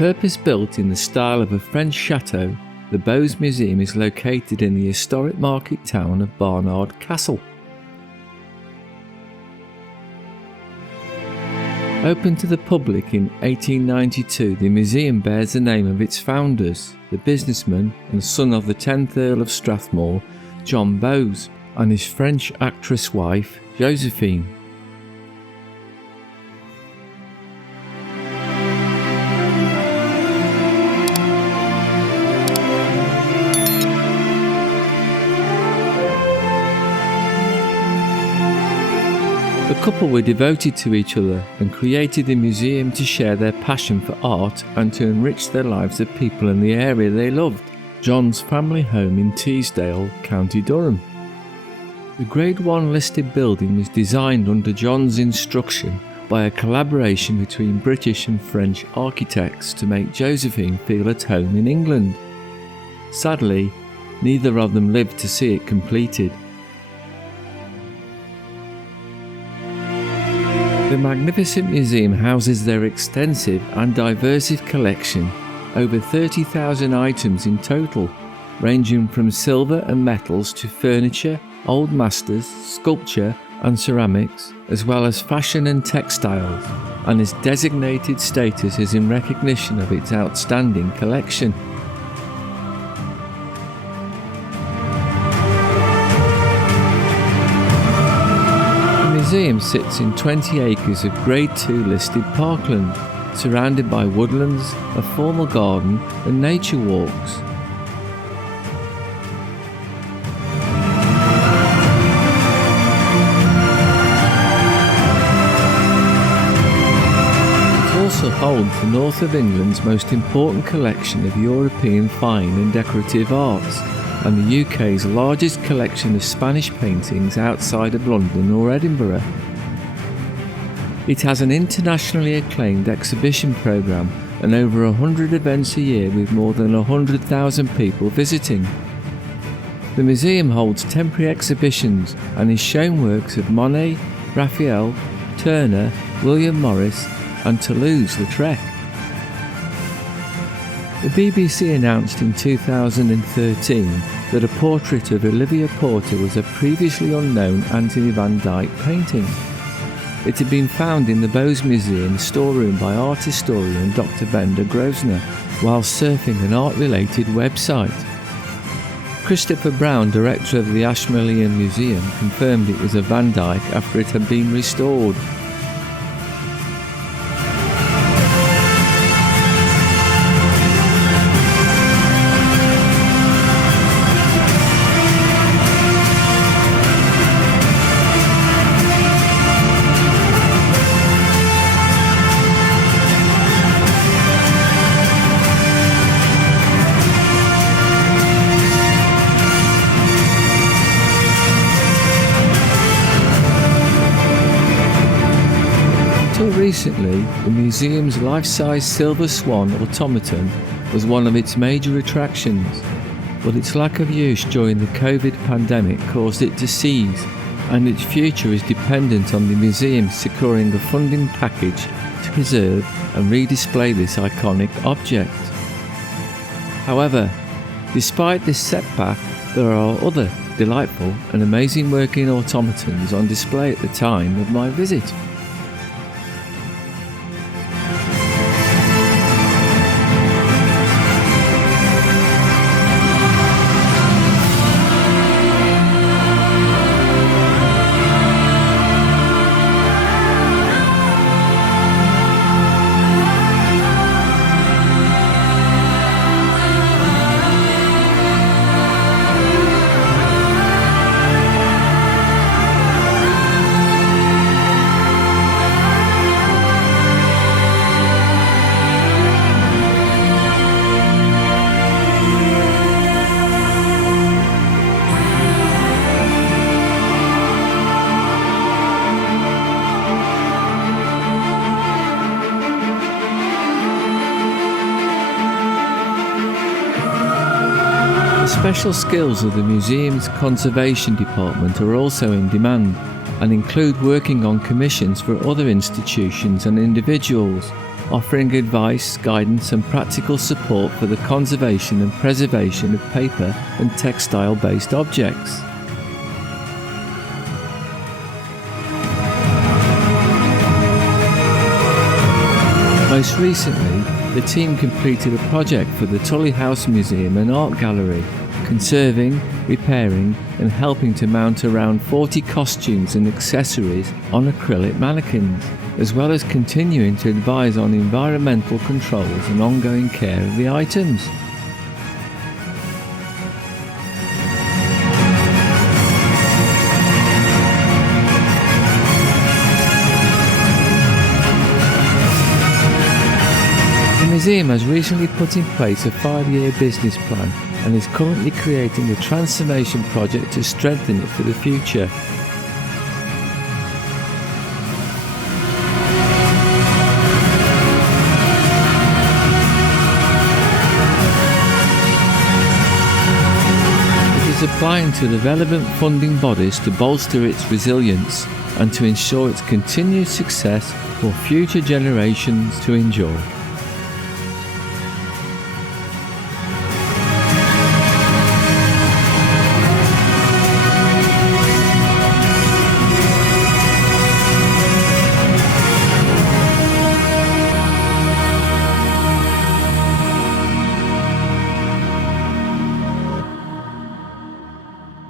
Purpose-built in the style of a French château, the Beaux Museum is located in the historic market town of Barnard Castle. Opened to the public in 1892, the museum bears the name of its founders, the businessman and son of the 10th Earl of Strathmore, John Beaux, and his French actress wife, Joséphine. The couple were devoted to each other and created the museum to share their passion for art and to enrich the lives of people in the area they loved, John's family home in Teesdale, County Durham. The Grade 1 listed building was designed under John's instruction by a collaboration between British and French architects to make Joséphine feel at home in England. Sadly, neither of them lived to see it completed. The magnificent museum houses their extensive and diverse collection, over 30,000 items in total, ranging from silver and metals to furniture, old masters, sculpture and ceramics, as well as fashion and textiles, and its designated status is in recognition of its outstanding collection. The museum sits in 20 acres of Grade 2 listed parkland, surrounded by woodlands, a formal garden and nature walks. It also holds the north of England's most important collection of European fine and decorative arts, and the UK's largest collection of Spanish paintings outside of London or Edinburgh. It has an internationally acclaimed exhibition programme and over 100 events a year with more than 100,000 people visiting. The museum holds temporary exhibitions and is shown works of Monet, Raphael, Turner, William Morris and Toulouse-Lautrec. The BBC announced in 2013 that a portrait of Olivia Porter was a previously unknown Anthony van Dyck painting. It had been found in the Beaux Museum storeroom by art historian Dr. Bendor Grosvenor while surfing an art-related website. Christopher Brown, director of the Ashmolean Museum, confirmed it was a Van Dyck after it had been restored. Recently, the museum's life-size Silver Swan automaton was one of its major attractions, but its lack of use during the Covid pandemic caused it to cease, and its future is dependent on the museum securing a funding package to preserve and redisplay this iconic object. However, despite this setback, there are other delightful and amazing working automatons on display at the time of my visit. Special skills of the museum's conservation department are also in demand and include working on commissions for other institutions and individuals, offering advice, guidance and practical support for the conservation and preservation of paper and textile-based objects. Most recently, the team completed a project for the Toulouse-Lautrec Museum and Art Gallery, conserving, repairing and helping to mount around 40 costumes and accessories on acrylic mannequins, as well as continuing to advise on environmental controls and ongoing care of the items. The museum has recently put in place a 5-year business plan and is currently creating a transformation project to strengthen it for the future. It is applying to the relevant funding bodies to bolster its resilience and to ensure its continued success for future generations to enjoy.